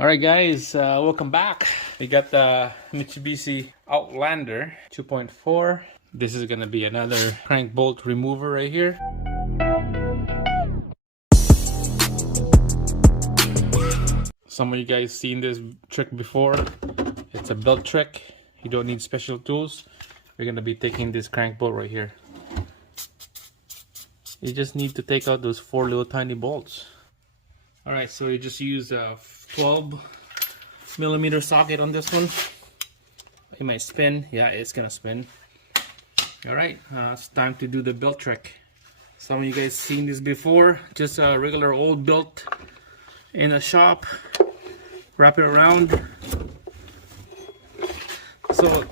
Alright guys, welcome back. We got the Mitsubishi Outlander 2.4. This is gonna be another crank bolt remover right here. Some of you guys seen this trick before. It's a belt trick. You don't need special tools. We're gonna be taking this crank bolt right here. You just need to take out those 4 little tiny bolts. Alright, so you just use a 12mm socket on this one. It might spin. Yeah, it's gonna spin. Alright, it's time to do the belt trick. Some of you guys seen this before. Just a regular old belt in a shop. Wrap it around. So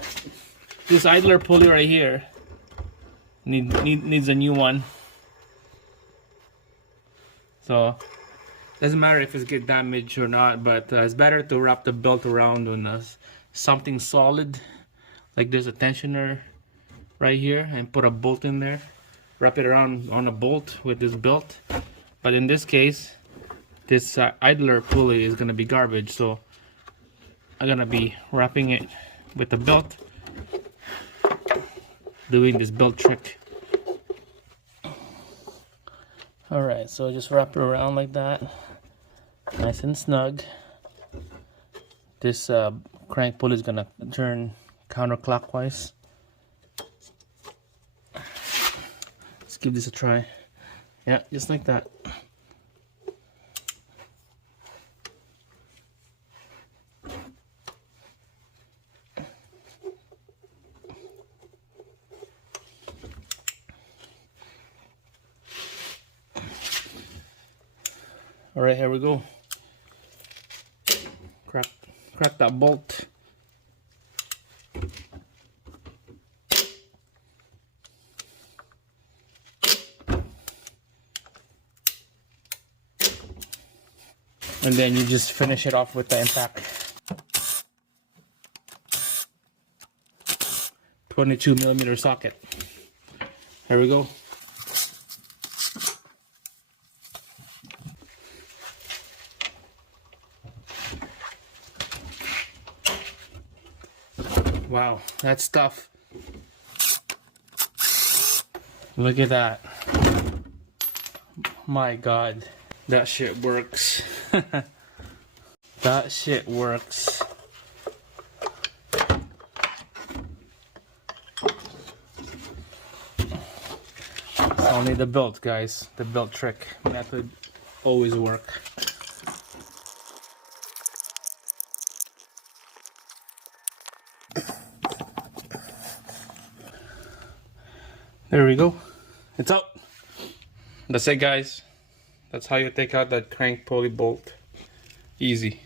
this idler pulley right here needs a new one. So doesn't matter if it's get damaged or not, but it's better to wrap the belt around on something solid. Like there's a tensioner right here, and put a bolt in there. Wrap it around on a bolt with this belt. But in this case, this idler pulley is gonna be garbage, so I'm gonna be wrapping it with the belt, doing this belt trick. Alright, so just wrap it around like that. Nice and snug. This crank pulley is gonna turn counterclockwise. Let's give this a try. Yeah, just like that. Alright, here we go. Crack that bolt. And then you just finish it off with the impact. 22mm socket. Here we go. Wow, that's tough. Look at that. My God, that shit works. That shit works. It's only the belt, guys. The belt trick method always work. There we go. It's out. That's it, guys. That's how you take out that crank pulley bolt. Easy.